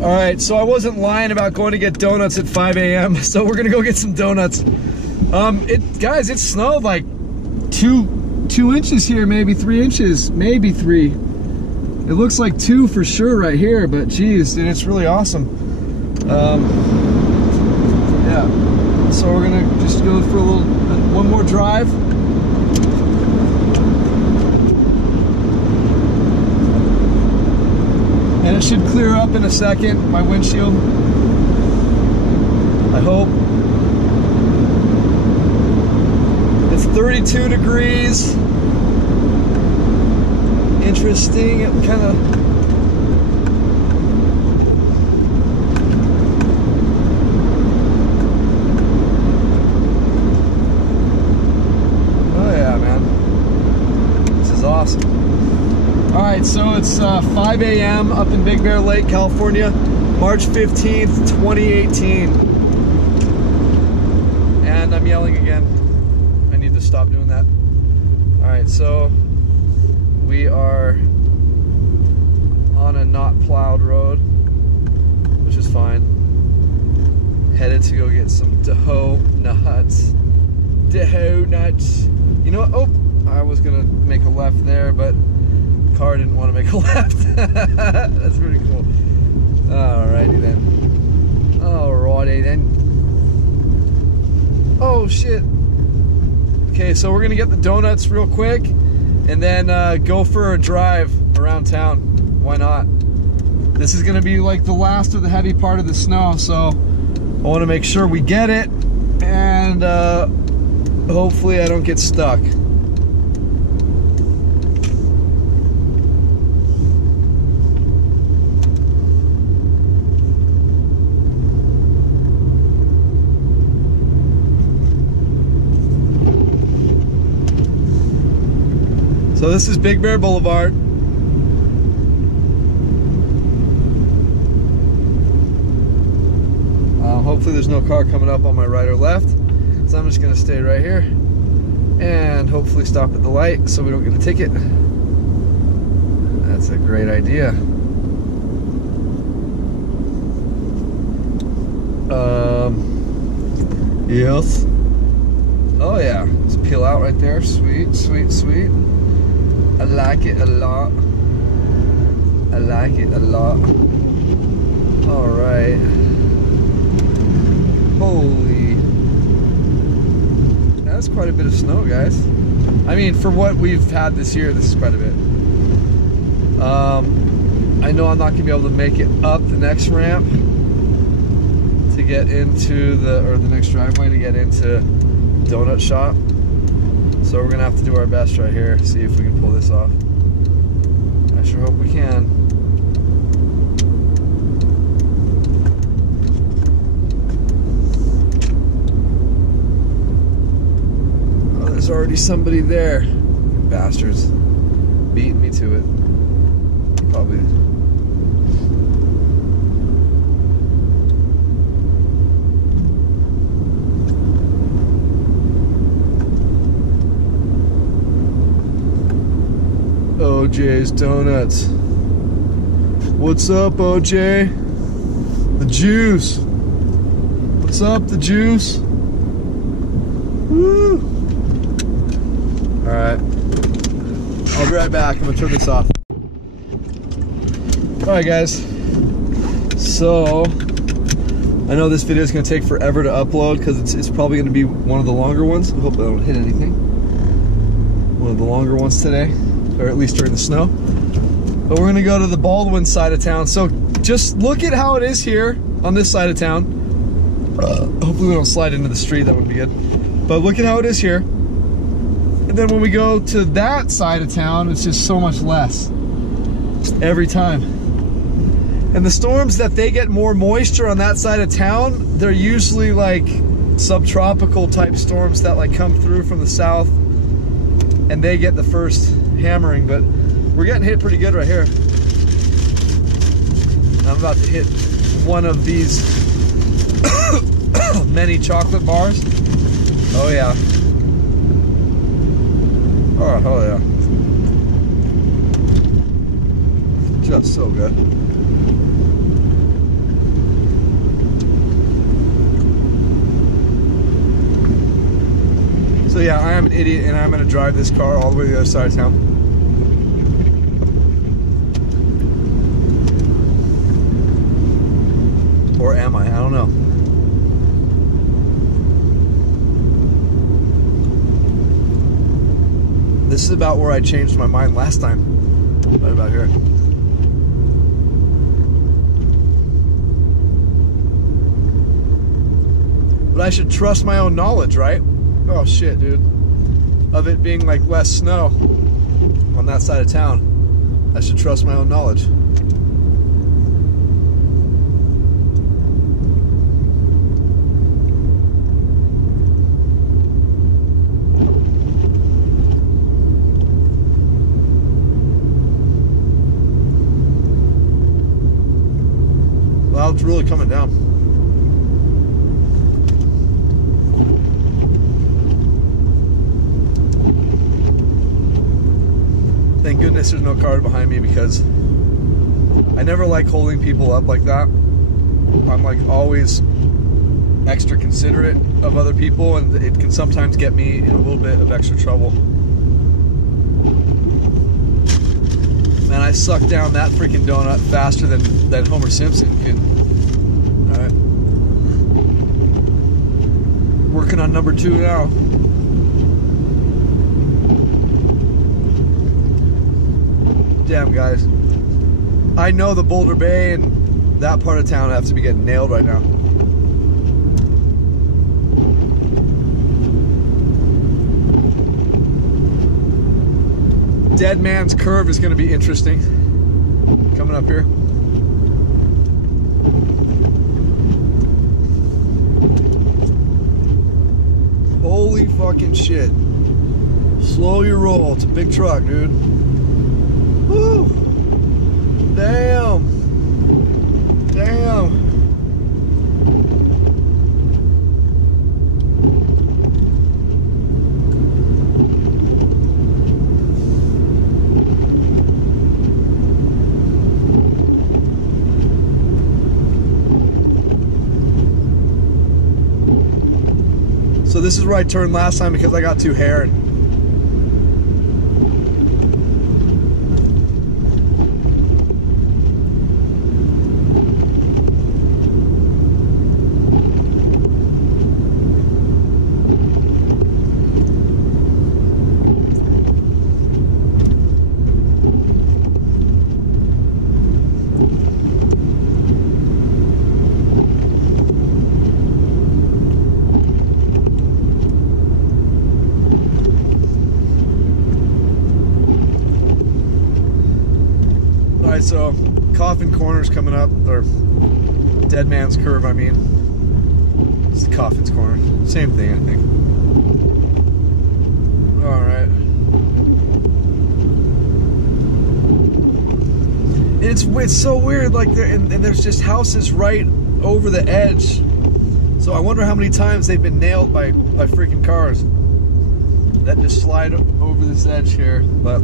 All right, so I wasn't lying about going to get donuts at 5 a.m. So we're gonna go get some donuts. Guys, it snowed like two inches here, maybe 3 inches, maybe 3. It looks like 2 for sure right here, but geez, and it's really awesome. Yeah, so we're gonna just go for one more drive. And it should clear up in a second, my windshield. I hope. It's 32 degrees. Interesting, it kind of... Oh yeah, man. This is awesome. All right, so it's 5 a.m. up in Big Bear Lake, California, March 15th, 2018. And I'm yelling again. I need to stop doing that. All right, so we are on a not plowed road, which is fine. Headed to go get some donuts. Donuts. You know what? Oh, I was gonna make a left there, but car didn't want to make a left. That's pretty cool. Alrighty then. Alrighty then. Oh shit. Okay, so we're gonna get the donuts real quick and then go for a drive around town. Why not? This is gonna be like the last of the heavy part of the snow, so I want to make sure we get it and hopefully I don't get stuck. So this is Big Bear Boulevard. Hopefully there's no car coming up on my right or left. So I'm just gonna stay right here and hopefully stop at the light so we don't get a ticket. That's a great idea. Yes. Oh yeah, let's peel out right there. Sweet, sweet, sweet. I like it a lot. I like it a lot. All right. Holy. That's quite a bit of snow, guys. I mean, for what we've had this year, this is quite a bit. I know I'm not gonna be able to make it up the next ramp to get into the next driveway to get into donut shop. So we're gonna have to do our best right here, see if we can pull this off. I sure hope we can. Oh, there's already somebody there. Bastards. Beating me to it. Probably. OJ's Donuts. What's up, OJ? The juice. What's up, the juice? Woo! Alright. I'll be right back. I'm gonna turn this off. Alright, guys. So, I know this video is gonna take forever to upload because it's probably gonna be one of the longer ones. I hope I don't hit anything. One of the longer ones today. Or at least during the snow. But we're gonna go to the Baldwin side of town. So just look at how it is here on this side of town. Hopefully we don't slide into the street, that would be good. But look at how it is here. And then when we go to that side of town, it's just so much less. Every time. And the storms that they get more moisture on that side of town, they're usually like subtropical type storms that like come through from the south. And they get the first hammering, but we're getting hit pretty good right here. I'm about to hit one of these many chocolate bars. Oh yeah. Oh yeah. Just so good. So yeah, I am an idiot, and I'm going to drive this car all the way to the other side of town. Or am I? I don't know. This is about where I changed my mind last time. Right about here. But I should trust my own knowledge, right? Oh shit, dude. Of it being like less snow on that side of town. I should trust my own knowledge. Wow, it's really coming down. Thank goodness there's no car behind me, because I never like holding people up like that. I'm like always extra considerate of other people, and it can sometimes get me in a little bit of extra trouble. Man, I suck down that freaking donut faster than Homer Simpson can. Alright. Working on number 2 now. Damn, guys. I know the Boulder Bay and that part of town have to be getting nailed right now. Dead Man's Curve is going to be interesting. Coming up here. Holy fucking shit. Slow your roll. It's a big truck, dude. Woo! Damn! Damn! So this is where I turned last time because I got too hairy. So Coffin Corner's coming up, or Dead Man's Curve, I mean. It's Coffin's Corner. Same thing, I think. Alright. It's so weird, like, and there's just houses right over the edge. So I wonder how many times they've been nailed by freaking cars that just slide over this edge here, but...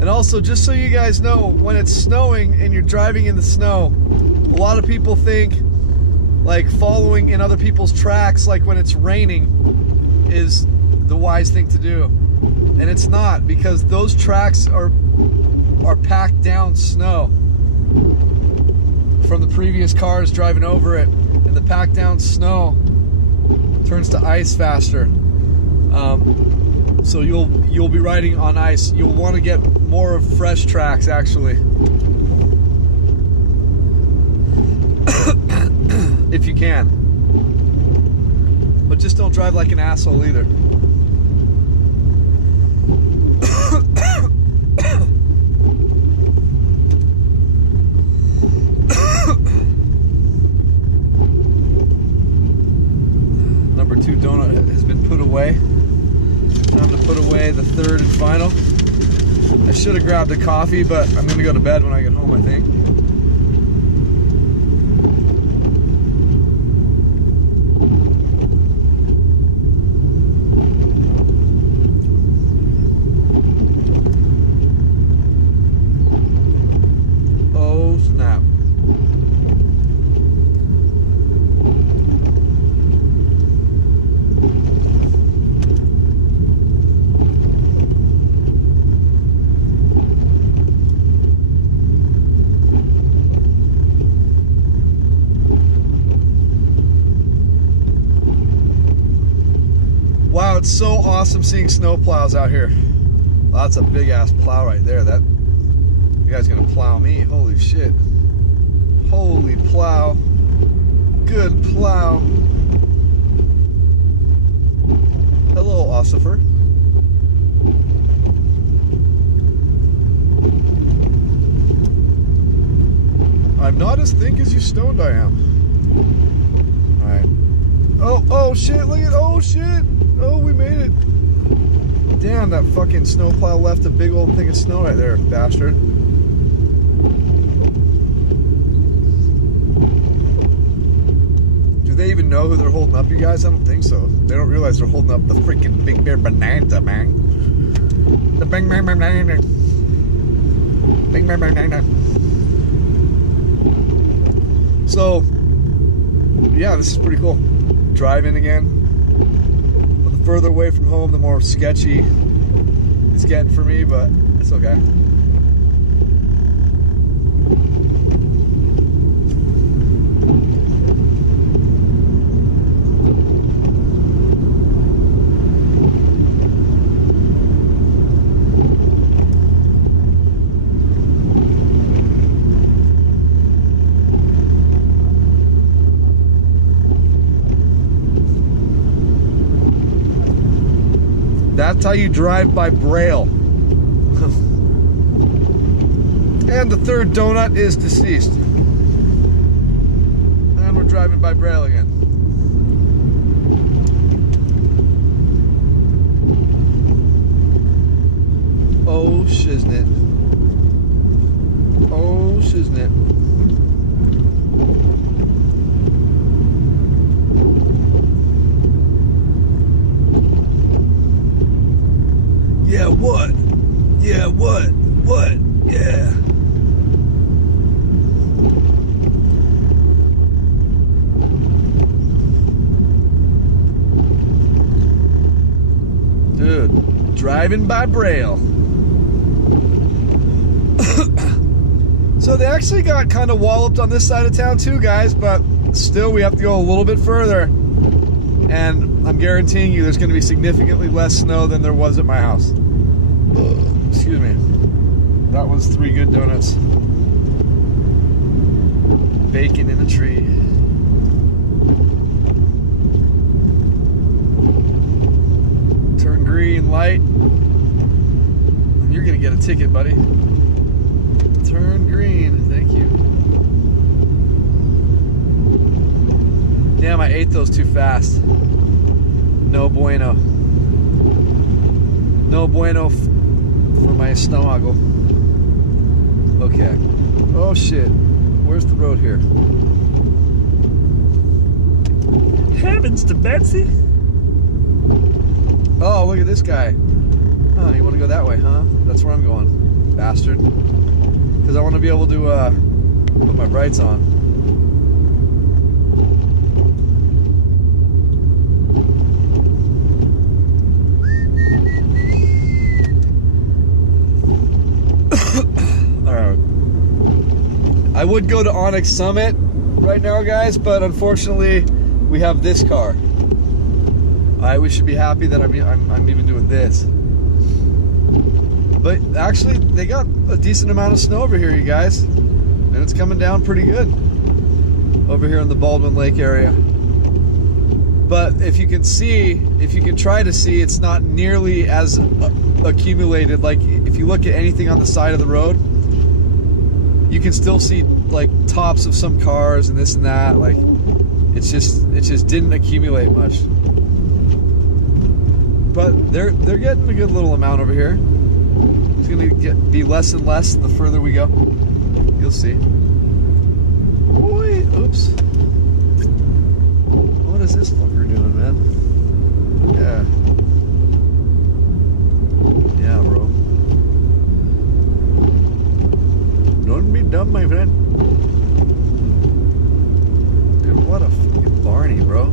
And also, just so you guys know, when it's snowing and you're driving in the snow, a lot of people think like following in other people's tracks, like when it's raining, is the wise thing to do. And it's not, because those tracks are packed down snow from the previous cars driving over it, and the packed down snow turns to ice faster. So you'll be riding on ice. You'll want to get more of fresh tracks, actually. If you can. But just don't drive like an asshole either. Number 2 donut has been put away. Time to put away the 3rd and final. I should have grabbed a coffee, but I'm going to go to bed when I get home, I think. Oh, snap. it's so awesome seeing snow plows out here. Well, that's a big ass plow right there. That you guy's gonna plow me. Holy shit. Holy plow. Good plow. Hello, ossifer. I'm not as thick as you stoned I am. Alright. Oh shit, look at, oh shit. Oh, we made it. Damn, that fucking snowplow left a big old thing of snow right there, bastard. Do they even know who they're holding up, you guys? I don't think so. They don't realize they're holding up the freaking Big Bear Bonanza, man. The Big Bear Bonanza. Big Bear Bonanza. So, yeah, this is pretty cool. Driving again. But the further away from home, the more sketchy it's getting for me, but it's okay. That's how you drive by Braille. And the third donut is deceased. And we're driving by Braille again. Oh shiznit. Oh shiznit. Yeah, what? Yeah, what? What? Yeah. Dude, driving by Braille. So they actually got kind of walloped on this side of town too, guys, but still we have to go a little bit further. And I'm guaranteeing you there's going to be significantly less snow than there was at my house. Excuse me. That was 3 good donuts. Bacon in a tree. Turn green light. And you're going to get a ticket, buddy. Turn green. Thank you. Damn, I ate those too fast. No bueno. No bueno for my stomago. Okay. Oh shit. Where's the road here? Heavens to Betsy. Oh, look at this guy. Oh, you want to go that way, huh? That's where I'm going. Bastard. Because I want to be able to put my brights on. I would go to Onyx Summit right now, guys, but unfortunately, we have this car. Alright, we should be happy that I'm even doing this. But actually, they got a decent amount of snow over here, you guys. And it's coming down pretty good over here in the Baldwin Lake area. But if you can see, if you can try to see, it's not nearly as accumulated. Like, if you look at anything on the side of the road, you can still see like tops of some cars and this and that. Like it just didn't accumulate much. But they're getting a good little amount over here. It's gonna be less and less the further we go. You'll see. Boy, oops. What is this fucker doing, man? Yeah. Yeah, bro. Don't be dumb, my friend. Dude, what a fucking Barney, bro.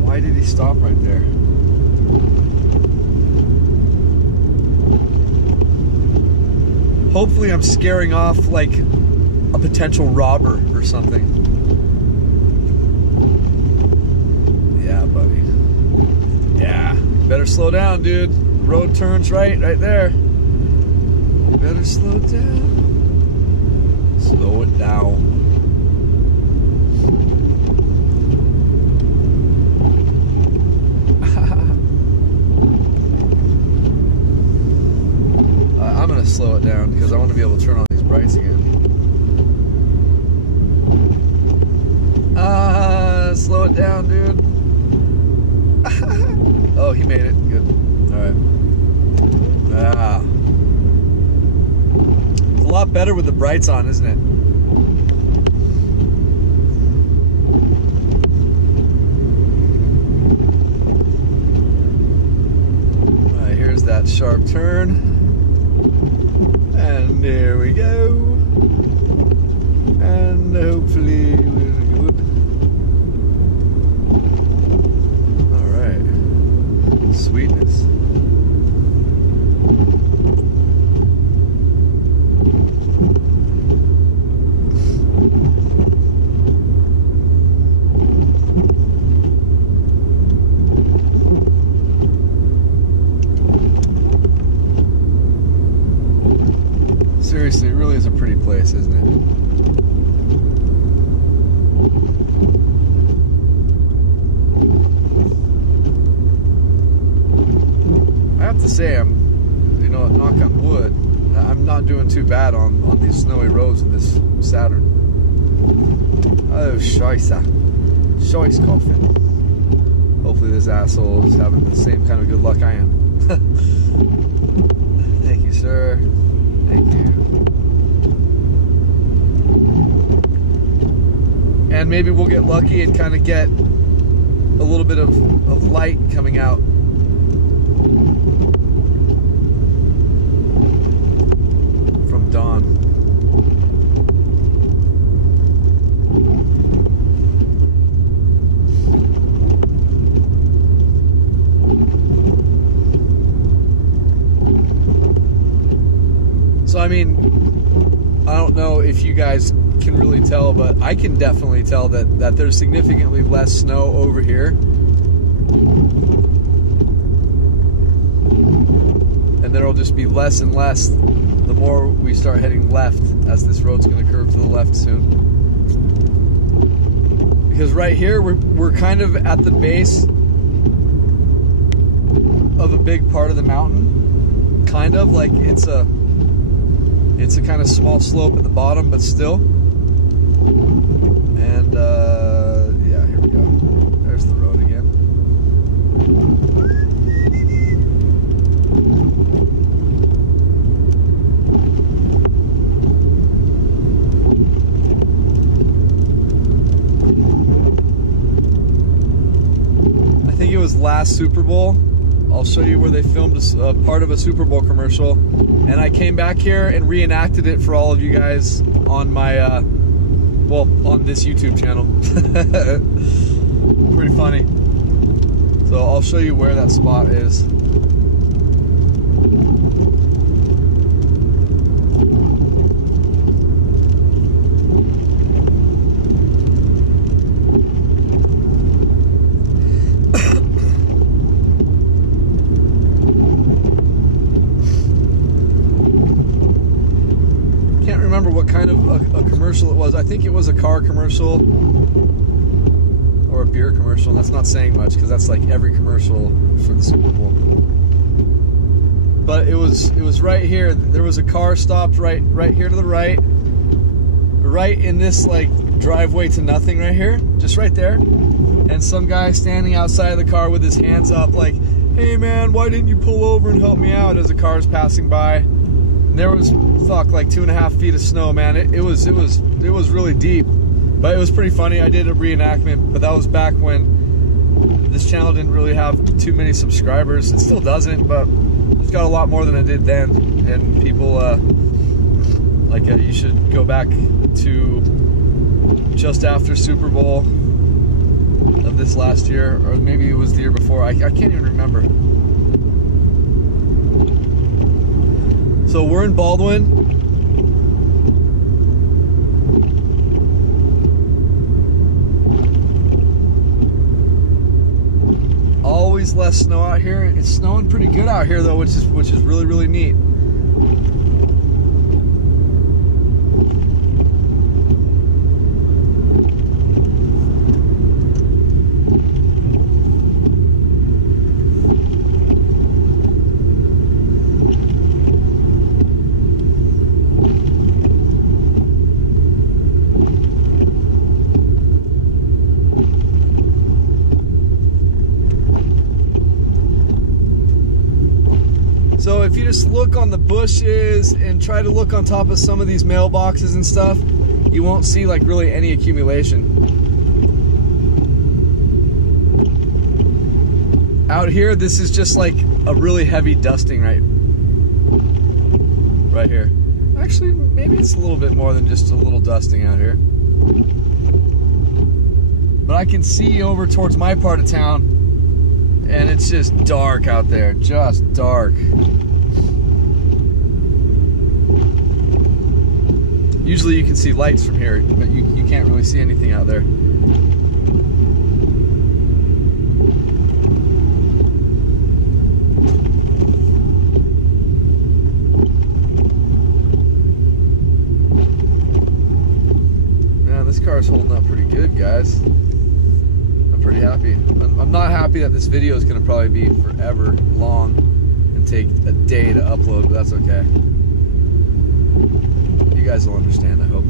Why did he stop right there? Hopefully I'm scaring off like a potential robber or something. Yeah, buddy. Better slow down, dude. Road turns right there. Better slow down. Slow it down. I'm gonna slow it down because I want to be able to turn on these brights again. Slow it down, dude. Oh, he made it. Good. Alright. It's a lot better with the brights on, isn't it? Alright, here's that sharp turn. And there we go. And hopefully we're good. Alright. Sweetness. Seriously, it really is a pretty place, isn't it? I have to say, knock on wood, I'm not doing too bad on these snowy roads in this Saturn. Oh, scheisse. Scheiss coffin. Hopefully this asshole is having the same kind of good luck I am. Thank you, sir. Thank you. And maybe we'll get lucky and kind of get a little bit of light coming out. From dawn. So, I mean, I don't know if you guys can really tell, but I can definitely tell that there's significantly less snow over here. And there'll just be less and less the more we start heading left, as this road's going to curve to the left soon. Because right here, we're kind of at the base of a big part of the mountain. Kind of like it's a kind of small slope at the bottom, but still. And yeah, here we go. There's the road again. I think it was last Super Bowl. I'll show you where they filmed a part of a Super Bowl commercial, and I came back here and reenacted it for all of you guys on my well, on this YouTube channel. Pretty funny. So I'll show you where that spot is. What kind of a commercial it was. I think it was a car commercial or a beer commercial. That's not saying much because that's like every commercial for the Super Bowl. But it was right here. There was a car stopped right here to the right in this like driveway to nothing right here, just right there. And some guy standing outside of the car with his hands up like, "Hey man, why didn't you pull over and help me out?" as a car's passing by. And there was like 2.5 feet of snow, man. It was really deep, but it was pretty funny. I did a reenactment, but that was back when this channel didn't really have too many subscribers. It still doesn't, but it's got a lot more than it did then. And people you should go back to just after Super Bowl of this last year, or maybe it was the year before. I can't even remember. So we're in Baldwin. is less snow out here. It's snowing pretty good out here though, which is really, really neat. So if you just look on the bushes and try to look on top of some of these mailboxes and stuff, you won't see like really any accumulation. Out here, this is just like a really heavy dusting right here. Actually, maybe it's a little bit more than just a little dusting out here. But I can see over towards my part of town, and it's just dark out there, just dark. Usually you can see lights from here, but you can't really see anything out there. Man, this car is holding up pretty good, guys. I'm pretty happy. I'm not happy that this video is going to probably be forever long and take a day to upload, but that's okay. You guys will understand, I hope.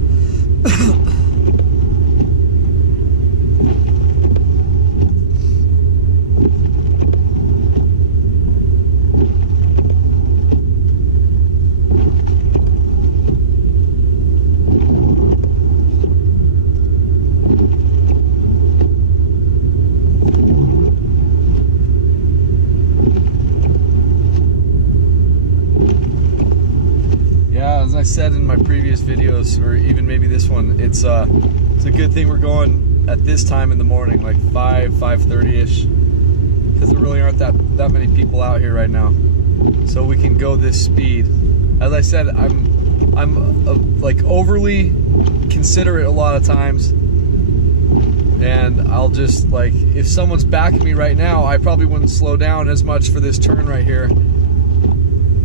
As I said in my previous videos, or even maybe this one, it's a good thing we're going at this time in the morning, like 5:30ish, because there really aren't that many people out here right now, so we can go this speed. As I said, I'm like overly considerate a lot of times, and I'll just, like, if someone's backing me right now, I probably wouldn't slow down as much for this turn right here,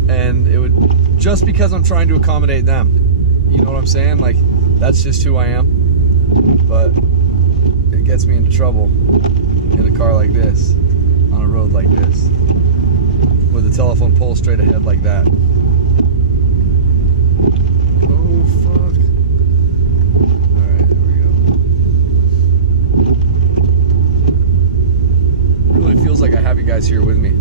and it would, just because I'm trying to accommodate them. You know what I'm saying? Like, that's just who I am. But it gets me into trouble in a car like this, on a road like this, with a telephone pole straight ahead like that. Oh, fuck. Alright, there we go. It really feels like I have you guys here with me.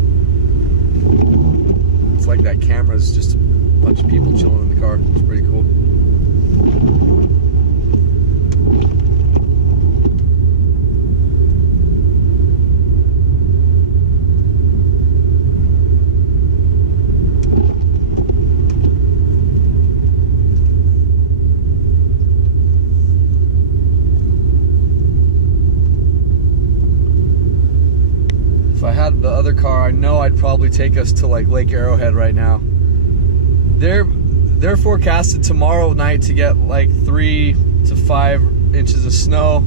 It's like that camera's just a bunch of people chilling in the car. It's pretty cool. If I had the other car, I know I'd probably take us to like Lake Arrowhead right now. They're forecasted tomorrow night to get like 3 to 5 inches of snow,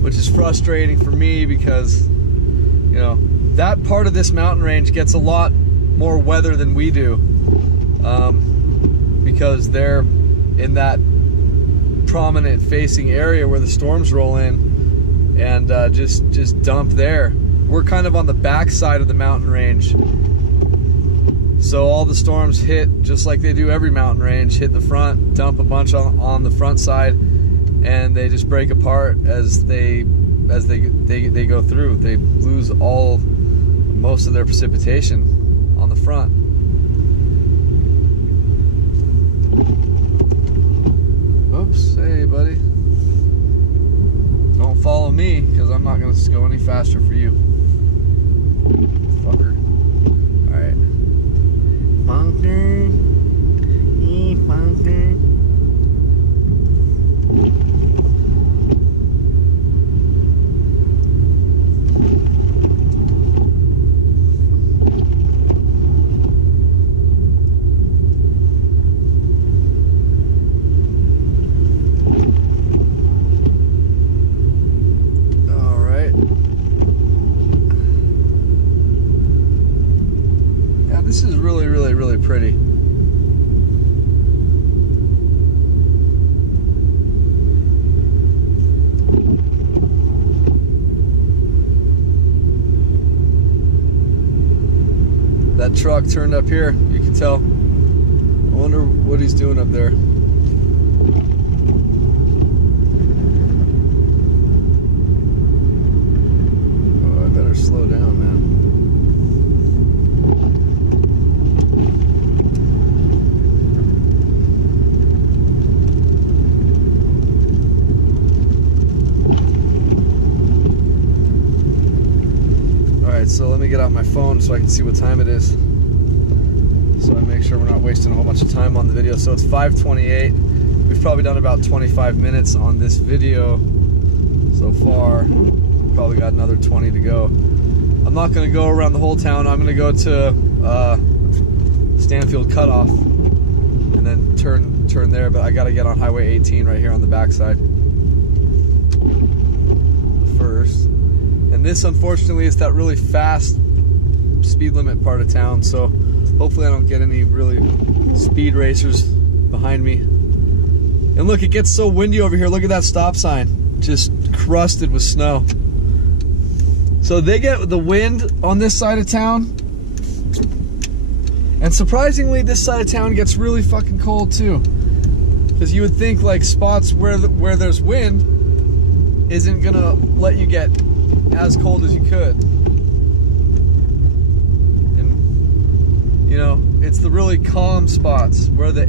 which is frustrating for me because, you know, that part of this mountain range gets a lot more weather than we do, because they're in that prominent facing area where the storms roll in and just dump there. We're kind of on the back side of the mountain range, so all the storms hit just like they do every mountain range, hit the front, dump a bunch on the front side, and they just break apart as they go through. They lose most of their precipitation on the front. Oops, hey buddy. Don't follow me, because I'm not going to go any faster for you. Fucker. Alright. Bunker. Bunker. truck turned up here. You can tell. I wonder what he's doing up there. Oh, I better slow down, man. Alright, so let me get out my phone so I can see what time it is. So I make sure we're not wasting a whole bunch of time on the video. So it's 5:28. We've probably done about 25 minutes on this video so far. Probably got another 20 to go. I'm not going to go around the whole town. I'm going to go to Stanfield Cutoff and then turn there. But I got to get on Highway 18 right here on the backside first. And this, unfortunately, is that really fast speed limit part of town. So hopefully I don't get any really speed racers behind me. And look, it gets so windy over here. Look at that stop sign. Just crusted with snow. So they get the wind on this side of town. And surprisingly, this side of town gets really fucking cold too. Because you would think like spots where there's wind isn't gonna let you get as cold as you could. You know, it's the really calm spots where the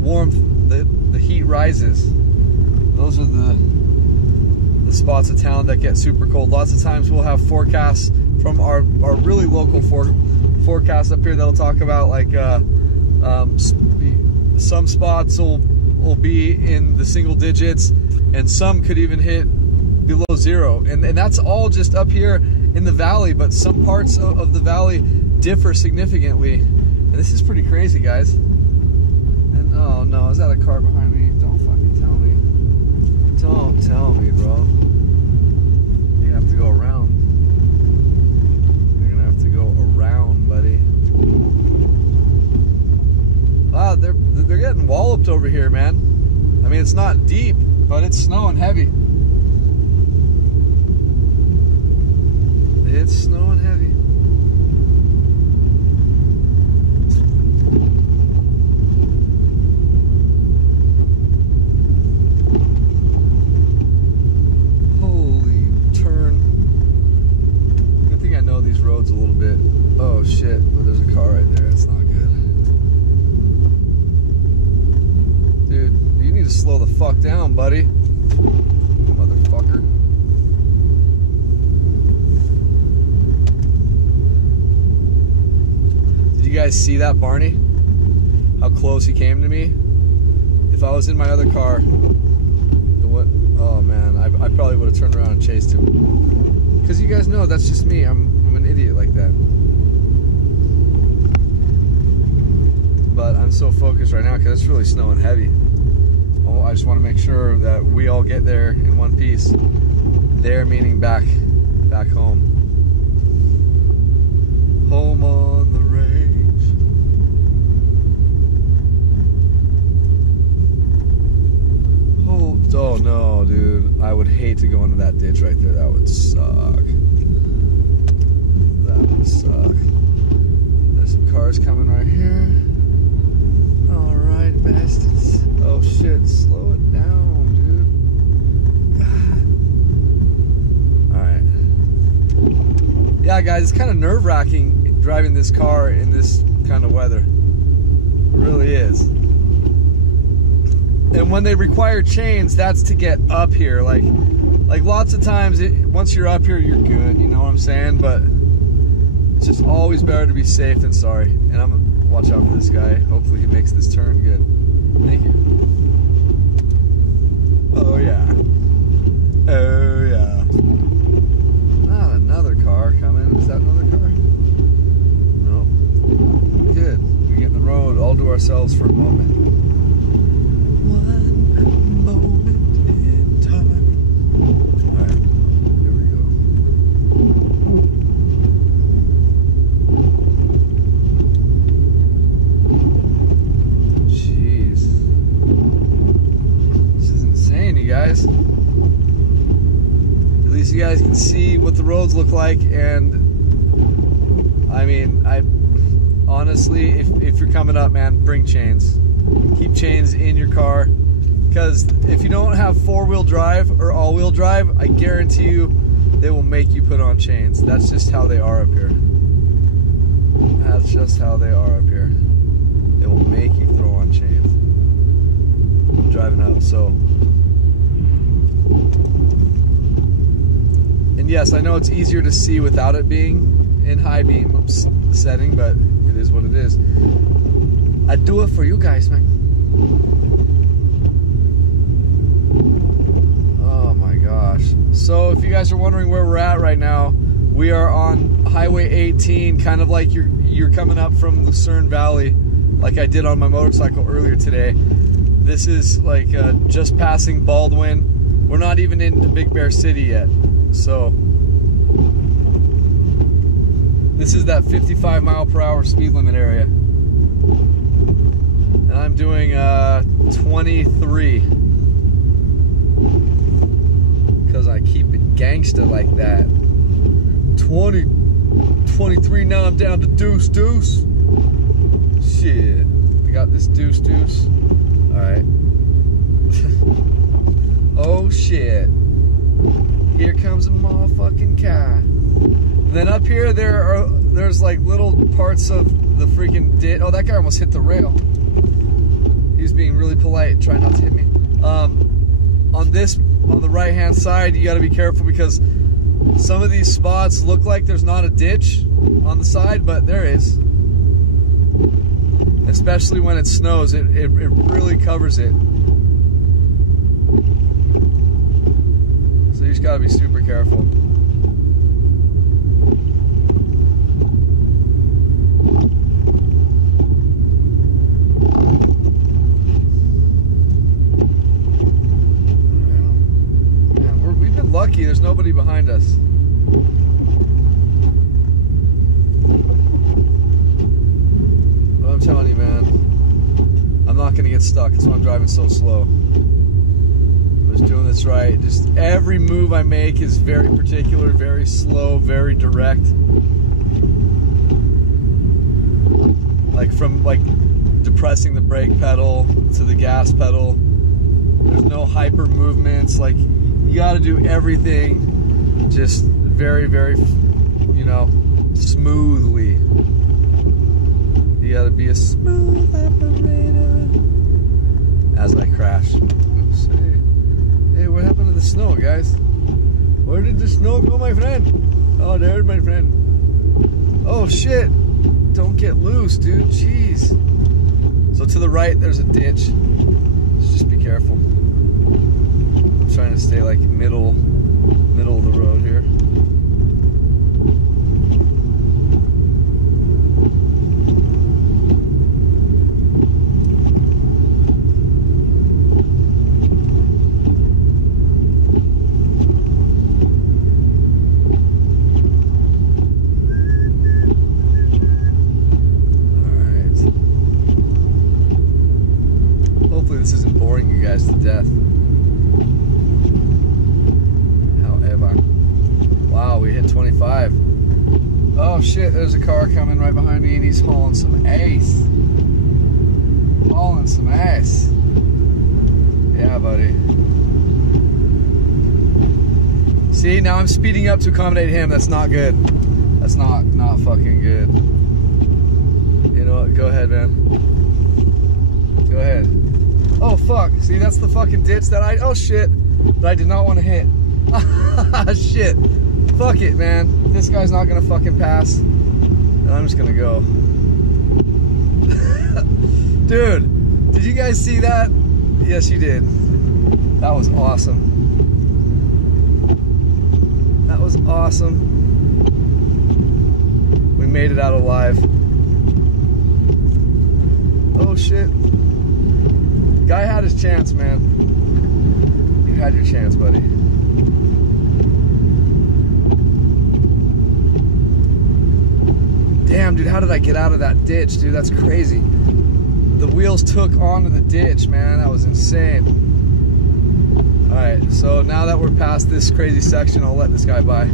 warmth, the heat rises. Those are the spots of town that get super cold. Lots of times we'll have forecasts from our really local forecasts up here that'll talk about like some spots will be in the single digits, and some could even hit below zero. And that's all just up here in the valley, but some parts of the valley differ significantly, and this is pretty crazy, guys. And oh no, is that a car behind me? Don't fucking tell me. Don't tell me, bro. You have to go around. You're gonna have to go around, buddy. Wow, they're getting walloped over here, man. I mean, it's not deep, but it's snowing heavy. It's snowing heavy. These roads a little bit. Oh shit, but there's a car right there. It's not good. Dude, you need to slow the fuck down, buddy. Motherfucker. Did you guys see that, Barney? How close he came to me? If I was in my other car, oh man, I probably would have turned around and chased him. Because you guys know that's just me. I'm an idiot like that. But I'm so focused right now because it's really snowing heavy. Oh, I just want to make sure that we all get there in one piece. There meaning back home. Home on the range. Oh no, dude. I would hate to go into that ditch right there. That would suck. That would suck. There's some cars coming right here. Alright, bastards. Oh shit, slow it down, dude. Alright. Yeah, guys, it's kind of nerve-wracking driving this car in this kind of weather. It really is. And when they require chains, that's to get up here. Like lots of times, once you're up here, you're good. You know what I'm saying? But it's just always better to be safe than sorry. And I'm gonna watch out for this guy. Hopefully he makes this turn good. Thank you. Oh yeah. Oh yeah. Not another car coming. Is that another car? Nope. Good. We get in the road all to ourselves for a moment. One moment in time. Alright, here we go. Jeez. This is insane, you guys. At least you guys can see what the roads look like, and I I mean, honestly, if you're coming up, man, bring chains. Keep chains in your car, because if you don't have four-wheel drive or all-wheel drive, I guarantee you they will make you put on chains. That's just how they are up here. That's just how they are up here. They will make you throw on chains. I'm driving up, so. And yes, I know it's easier to see without it being in high beam setting, but it is what it is. I do it for you guys, man. Oh my gosh. So if you guys are wondering where we're at right now, we are on Highway 18, kind of like you're coming up from Lucerne Valley, like I did on my motorcycle earlier today. This is like just passing Baldwin. We're not even into Big Bear City yet. So this is that 55 mile per hour speed limit area. And I'm doing 23. Because I keep it gangsta like that. 23, now I'm down to deuce. Shit. I got this deuce. Alright. Oh shit. Here comes a motherfucking car. And then up here there's like little parts of the freaking ditch. Oh, that guy almost hit the rail. He was being really polite, trying not to hit me. On the right hand side, you gotta be careful because some of these spots look like there's not a ditch on the side, but there is. Especially when it snows, it really covers it. So you just gotta be super careful. Man, we've been lucky, there's nobody behind us. But I'm telling you, man, I'm not gonna get stuck. That's why I'm driving so slow. I'm just doing this right. Just every move I make is very particular, very slow, very direct. Like from depressing the brake pedal to the gas pedal. There's no hyper movements. Like, you gotta do everything just very, very, you know, smoothly. You gotta be a smooth operator. As I crash. Oops. Hey, what happened to the snow, guys? Where did the snow go, my friend? Oh, there's my friend. Oh, shit. Don't get loose, dude. Jeez. So to the right, there's a ditch. Just be careful. I'm trying to stay like middle of the road here. This isn't boring you guys to death. However, wow, we hit 25. Oh shit, there's a car coming right behind me and he's hauling some ass. Hauling some ass. Yeah, buddy. See, now I'm speeding up to accommodate him. That's not good. That's not fucking good. You know what? Go ahead, man. Go ahead. Oh fuck, see, that's the fucking ditch that oh shit, that I did not want to hit. Shit. Fuck it, man. This guy's not gonna fucking pass. And I'm just gonna go. Dude, did you guys see that? Yes, you did. That was awesome. That was awesome. We made it out alive. Oh shit. Guy had his chance, man. You had your chance, buddy. Damn, dude, how did I get out of that ditch, dude? That's crazy. The wheels took onto the ditch, man. That was insane. Alright, so now that we're past this crazy section, I'll let this guy by.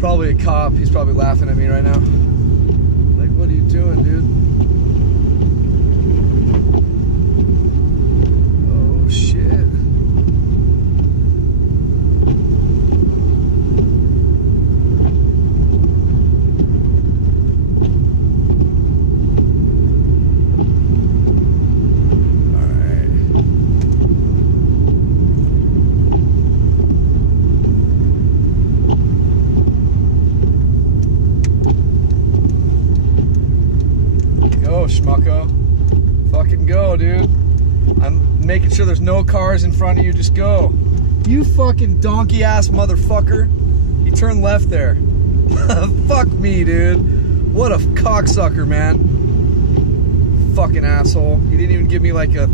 Probably a cop. He's probably laughing at me right now. Like, what are you doing, dude? Oh, shit. Schmucko. Fucking go, dude. I'm making sure there's no cars in front of you. Just go. You fucking donkey ass motherfucker. He turned left there. Fuck me, dude. What a cocksucker, man. Fucking asshole. He didn't even give me like a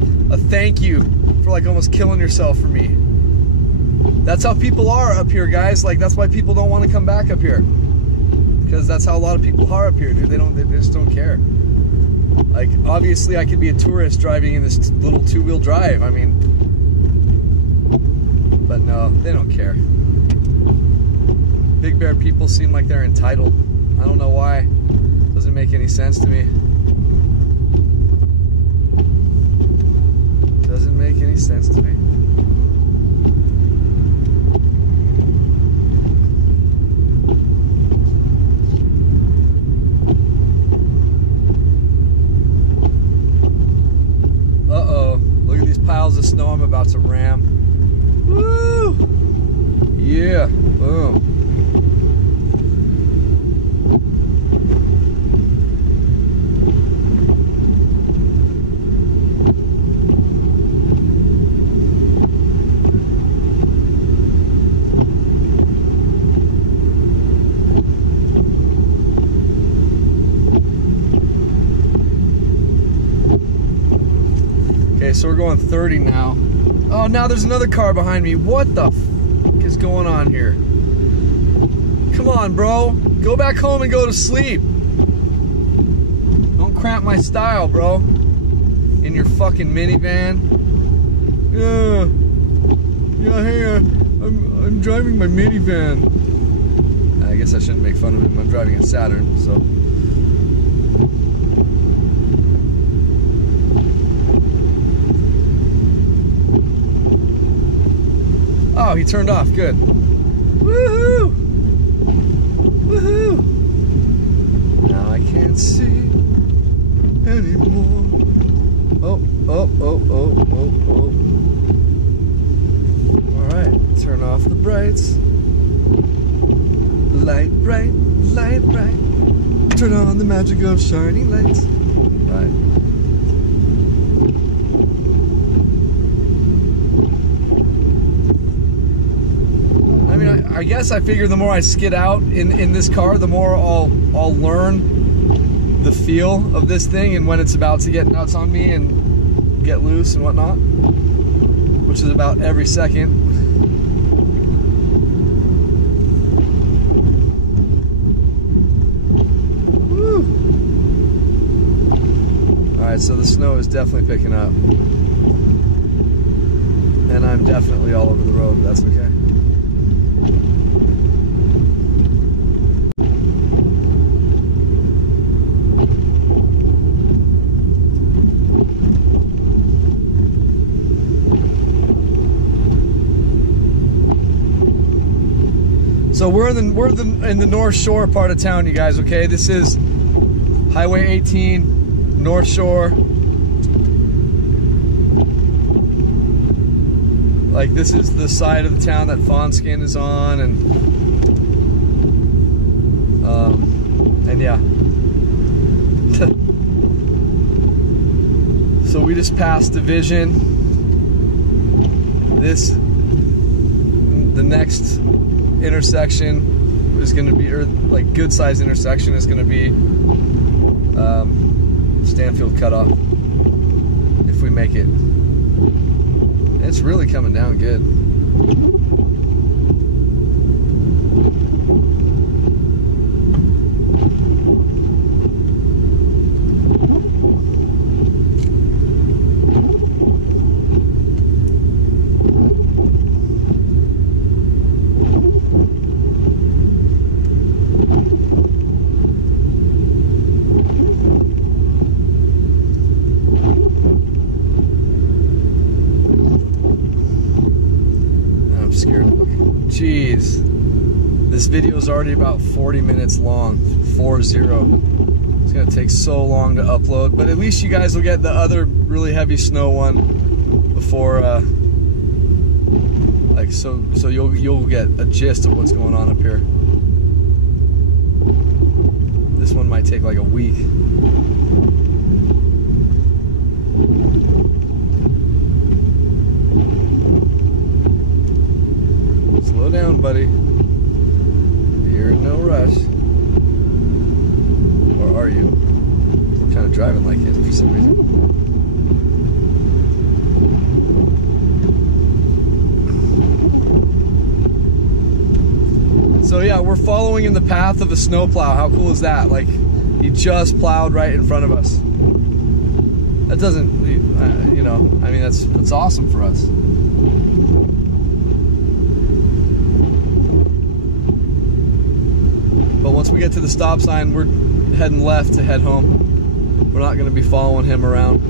thank you for like almost killing yourself for me. That's how people are up here, guys. Like, that's why people don't want to come back up here. Because that's how a lot of people are up here, dude. They just don't care. Like, obviously I could be a tourist driving in this little two-wheel drive, I mean, but no, they don't care. Big Bear people seem like they're entitled. I don't know why. Doesn't make any sense to me. Doesn't make any sense to me. Piles of snow I'm about to ram. Woo! Yeah, boom. So we're going 30 now. Oh, now there's another car behind me. What the fuck is going on here? Come on, bro. Go back home and go to sleep. Don't cramp my style, bro. In your fucking minivan. Yeah, hey, I'm driving my minivan. I guess I shouldn't make fun of him. I'm driving a Saturn, so. Oh, he turned off. Good. Woohoo! Woohoo! Now I can't see anymore. Oh. Alright, turn off the brights. Light bright, light bright. Turn on the magic of shining lights. Alright. I guess I figure the more I skid out in this car, the more I'll learn the feel of this thing and when it's about to get nuts on me and get loose and whatnot, which is about every second. Woo! Alright, so the snow is definitely picking up. And I'm definitely all over the road, but that's okay. So we're in the North Shore part of town, you guys, okay? This is Highway 18, North Shore. Like, this is the side of the town that Fawnskin is on, and yeah. So we just passed Division. The next intersection is going to be, or like good size intersection is going to be Stanfield Cutoff, if we make it. It's really coming down good. video is already about 40 minutes long, 40. It's gonna take so long to upload, but at least you guys will get the other really heavy snow one before, like, so you'll get a gist of what's going on up here. This one might take like a week. Slow down, buddy. You're in no rush. Or are you? I'm kind of driving like it for some reason. So yeah, we're following in the path of a snowplow. How cool is that? Like, he just plowed right in front of us. That doesn't, you know, I mean, that's awesome for us. But once we get to the stop sign, we're heading left to head home. We're not going to be following him around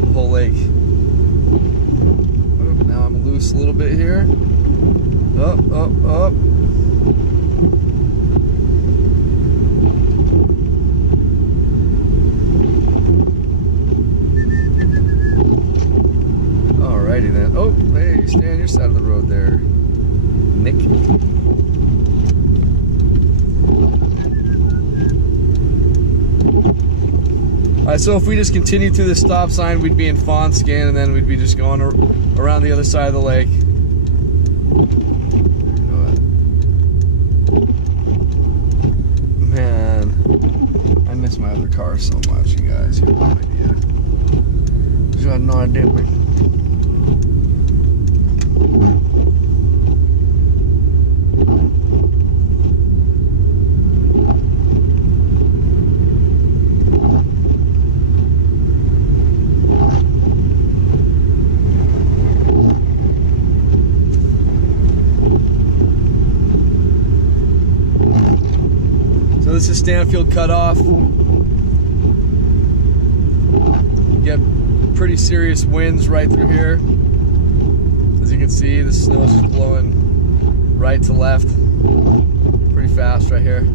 the whole lake. Oh, now I'm loose a little bit here. Up, up, up. Alrighty then. Oh, hey, you stay on your side of the road there, Nick. Alright, so if we just continue through the stop sign, we'd be in Fawnskin, and then we'd be just going around the other side of the lake. Man, I miss my other car so much, you guys. You have no idea. You have no idea, man. So this is Stanfield Cutoff. Get pretty serious winds right through here. As you can see, the snow is just blowing right to left. Pretty fast right here.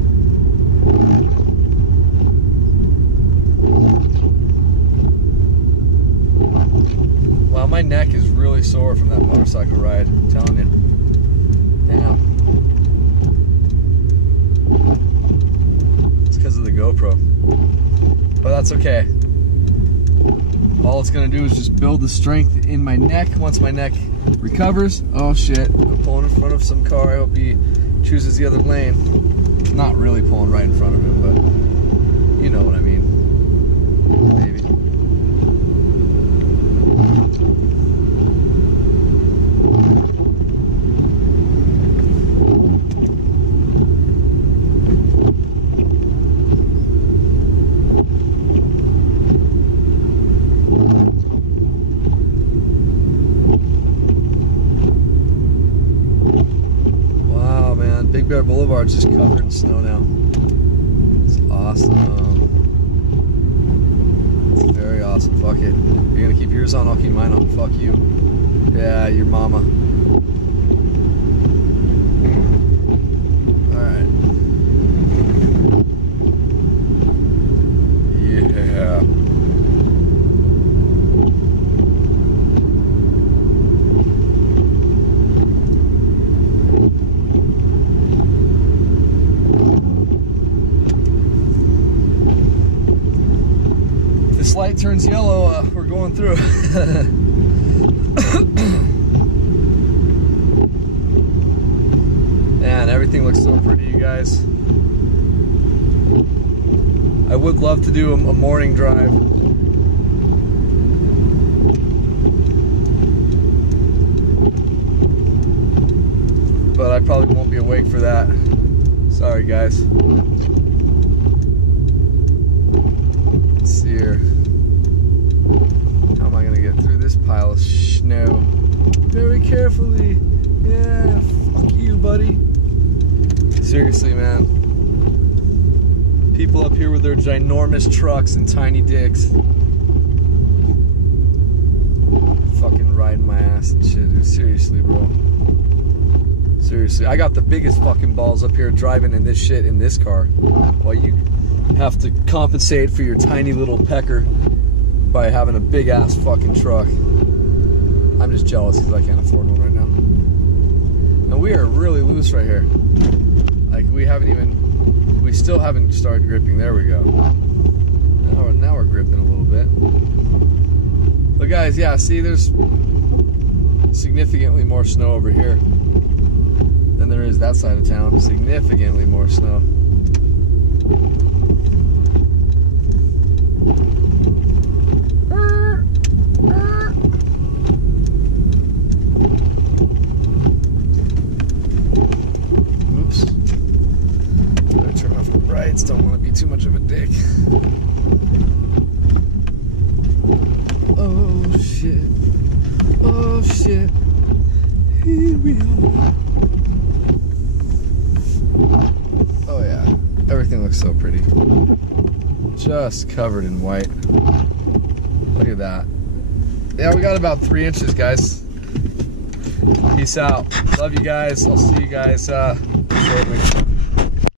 Wow, my neck is really sore from that motorcycle ride, I'm telling you. Damn. Because of the GoPro, but that's okay. All it's gonna do is just build the strength in my neck. Once my neck recovers, oh shit, I'm pulling in front of some car. I hope he chooses the other lane. Not really pulling right in front of him, but you know what I mean. Maybe. Big Bear Boulevard's just covered in snow now. It's awesome. It's very awesome. Fuck it. You're gonna keep yours on, I'll keep mine on. Fuck you. Yeah, your mama. Alright. Yeah. This light turns yellow, we're going through. Man, everything looks so pretty, you guys. I would love to do a morning drive. But I probably won't be awake for that. Sorry, guys. Let's see here. How am I gonna get through this pile of snow? Very carefully. Yeah, fuck you, buddy. Seriously, man. People up here with their ginormous trucks and tiny dicks. Fucking riding my ass and shit, dude. Seriously, bro. Seriously, I got the biggest fucking balls up here driving in this shit in this car, while you have to compensate for your tiny little pecker by having a big ass fucking truck. I'm just jealous because I can't afford one right now. And we are really loose right here. Like we still haven't started gripping. There we go. Now we're gripping a little bit. But guys, yeah, see, there's significantly more snow over here than there is that side of town. Significantly more snow. Oops. Better turn off the brights. Don't want to be too much of a dick. Oh shit. Oh shit. Here we are. Oh yeah. Everything looks so pretty. Just covered in white. Look at that. Yeah, we got about 3 inches, guys. Peace out. Love you guys. I'll see you guys shortly.